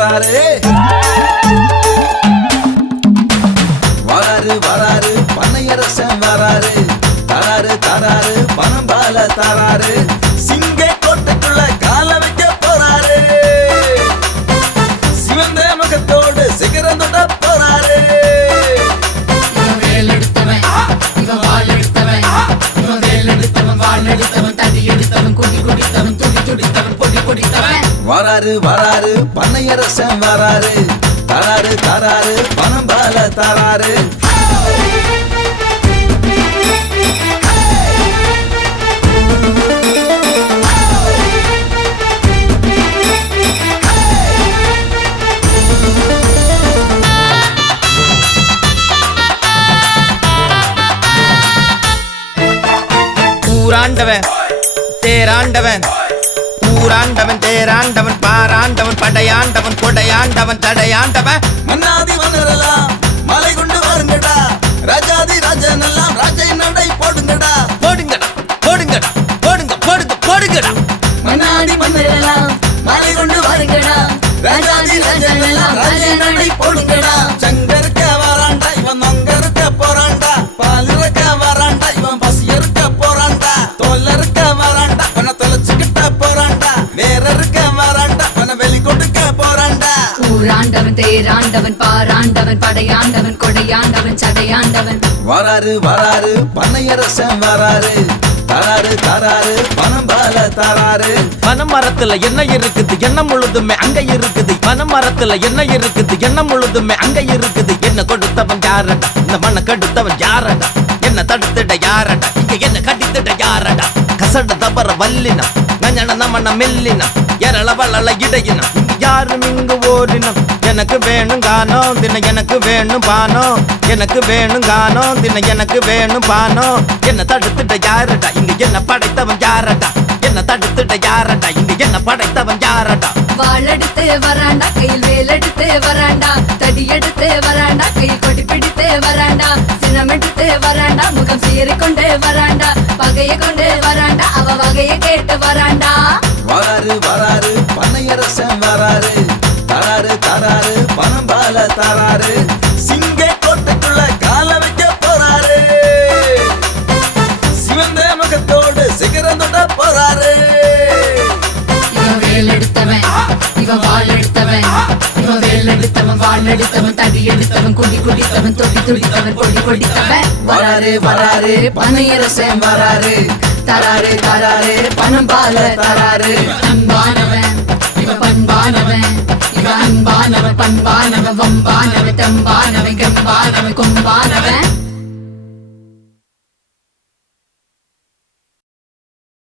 வராரு வராரு வராரு பண்ணையரசன் வராரு தராரு தராரு பணம் பால தராரு சிங்க கோட்டைக்குள்ள கால வைக்க போறாரு சிவந்த முகத்தோடு சிகரம் தொட்ட போறாரு வேல் எடுத்தவன் இவன் வாள் எடுத்தவன் இவன் வேல் எடுத்தவன் வாள் எடுத்தவன் தடி எடுத்தவன் குடி குடித்தவன் துடி துடித்தவன் பொடி பொடித்தவன் வராரு வராரு பண்ணையரசன் வராரு தராரு தராரு பணம் பால தராரு ஊராண்டவன் தேராண்டவன் ஊராண்டவன் தேராண்டவன் பாராண்டவன் படையாண்டவன் கொடையாண்டவன் தடையாண்டவன் மன்னாதி மன்னரெல்லாம் மலை கொண்டு வருங்கடா ராஜாதி ராஜன் எல்லாம் ராஜை நடை போடுங்கடா போடுங்கடா போடுங்கடா போடுங்க போடுங்க போடுங்கடா மன்னாடி மன்னரெல்லாம் மலை கொண்டு வருங்கடா ராஜாதி ராஜன் எல்லாம் ராஜை நடை போடுங்கடா சங்கருக்க வராண்டா இவன் நொங்க இருக்க போறாண்டா பால் இருக்க வராண்டா இவன் பசி இருக்க போறாண்டா தோல் இருக்க வராண்டா உன்னை தொலைச்சுக்கிட்ட போறாண்டா வேற இருக்க வராண்டா உன்னை வெளி கொடுக்க போறாண்டா ஊராண்டவன் தேராண்டவன் பாராண்டவன் படையாண்டவன் கொடையாண்டவன் சடையாண்டவன் வராரு வராரு பண்ணையரசன் வராரு தராரு தராரு பணம் பால தராரு பனம் மரத்துல என்ன இருக்குது என்ன முழுதுமே அங்க இருக்குது பனம் மரத்துல என்ன இருக்குது என்ன முழுதுமே அங்க இருக்குது என்ன கொடுத்தவன் யாரடா இந்த மண்ணை கெடுத்தவன் யாரடா என்ன தடுத்துட்ட யாரடா இங்க என்ன கட்டித்துட்ட யாரடா கசட தபர வல்லினா நஞ்சன நமன மெல்லினா எரள வளள இடையினா யாரும் இங்கு ஓடினம் எனக்கு வேணும் காணோம் தின எனக்கு வேணும் பானம் எனக்கு வேணும் காணோம் தின எனக்கு வேணும் பானம் என்ன தடுத்துட்ட யாரடா இங்க என்ன படைத்தவன் யாரடா என்ன தடுத்துட்ட யாரடா இங்க என்ன படைத்தவன் யாரடா வாள் எடுத்து வராண்டா கையில் வேல் எடுத்து வராண்டா தடி எடுத்து வராண்டா கையில் கொடி பிடித்து வராண்டா சினம் எடுத்து வராண்டா முகம் சீறிக்கொண்டு வராண்டா பகையை கொண்டு வராண்டா அவ வகையை கேட்டு வராண்டா வராரு வராரு பண்ணையரசன் வராரு தராரு தராரு பணம் பால தராரு சிங்க கோட்டைக்குள்ள கால வைக்க போறாரு சிவந்த முகத்தோடு சிகரம் தொட்ட போறாரு இவன் வேல் எடுத்தவன் இவன் வாள் எடுத்தவன் இவன் வேல் எடுத்தவன் வாள் எடுத்தவன் தடி எடுத்தவன் குடி குடித்தவன் தொடி துடித்தவன் பொடி பொடித்தவன் வராரு வராரு பண்ணையரசன் வராரு தராரு தராரு பணம் பால தராரு அன்பானவன் இவன் பண்பானவன் இவன் அன்பானவன் பண்பானவன் வம்பானவன் தம்பானவன் கம்பானவன் கொம்பானவன்